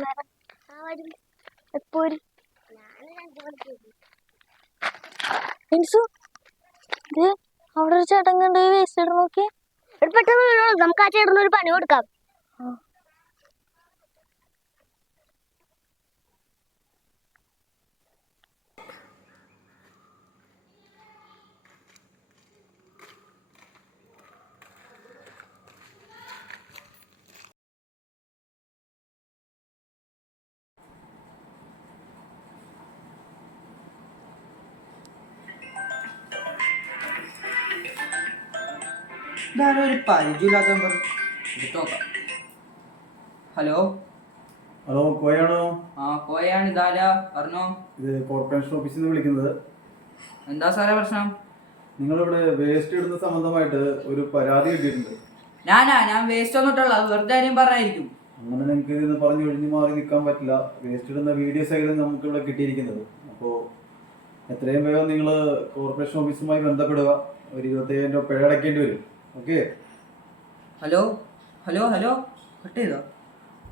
വൈകുന്നേരം? എപ്പോ അവിടെ ഒരു ചേട്ടൻ കണ്ട് വേസ്റ്റ് ഇട നോക്കി. പെട്ടെന്ന് നമുക്ക് ആ ചേട്ടന് ഒരു പണി കൊടുക്കാം. ഒരു പരിചയമില്ലാത്ത നമ്പർ എടുത്തോക്കാം. ഹലോ ഹലോ, കോയാണോ? ആ കോയാണ്. ഇതാരാ? പറഞ്ഞോ. ഇത് കോർപ്പറേഷൻ ഓഫീസിൽ നിന്ന് വിളിക്കുന്നത്. എന്താ സാറേ പ്രശ്നം? നിങ്ങളിവിടെ വേസ്റ്റ് ഇടുന്ന സംബന്ധമായിട്ട് ഒരു പരാതി കിട്ടിയിട്ടുണ്ട്. ഞാൻ വേസ്റ്റ് ഒന്നും ഇട്ടുള്ള വെറുതെ ആരെയും പറഞ്ഞായിരിക്കും. അങ്ങനെ നിങ്ങൾക്ക് ഇതിന്ന് പറഞ്ഞു ഒഴിഞ്ഞു മാറി നിൽക്കാൻ പറ്റില്ല. വേസ്റ്റ് ഇടുന്ന വീഡിയോ സൈഡിൽ നമുക്ക് ഇവിടെ കിട്ടിയിരിക്കുന്നത്. അപ്പോൾ എത്രയും വേഗം നിങ്ങൾ കോർപ്പറേഷൻ ഓഫീസുമായി ബന്ധപ്പെടുക. ഒരു 25,000 രൂപ പിഴ അടയ്ക്കേണ്ടി വരും. Okay. Hello hello hello cut ചെയ്തോ?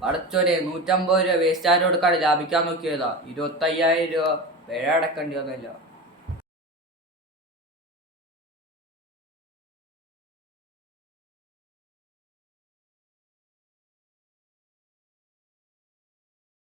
അടച്ചോരെ 150 രൂപ വേസ്റ്റ് ആരോട് ലാഭിക്കാൻ നോക്കിയതാ. 25,000 രൂപ പിഴ അടക്കേണ്ടി വന്നില്ല.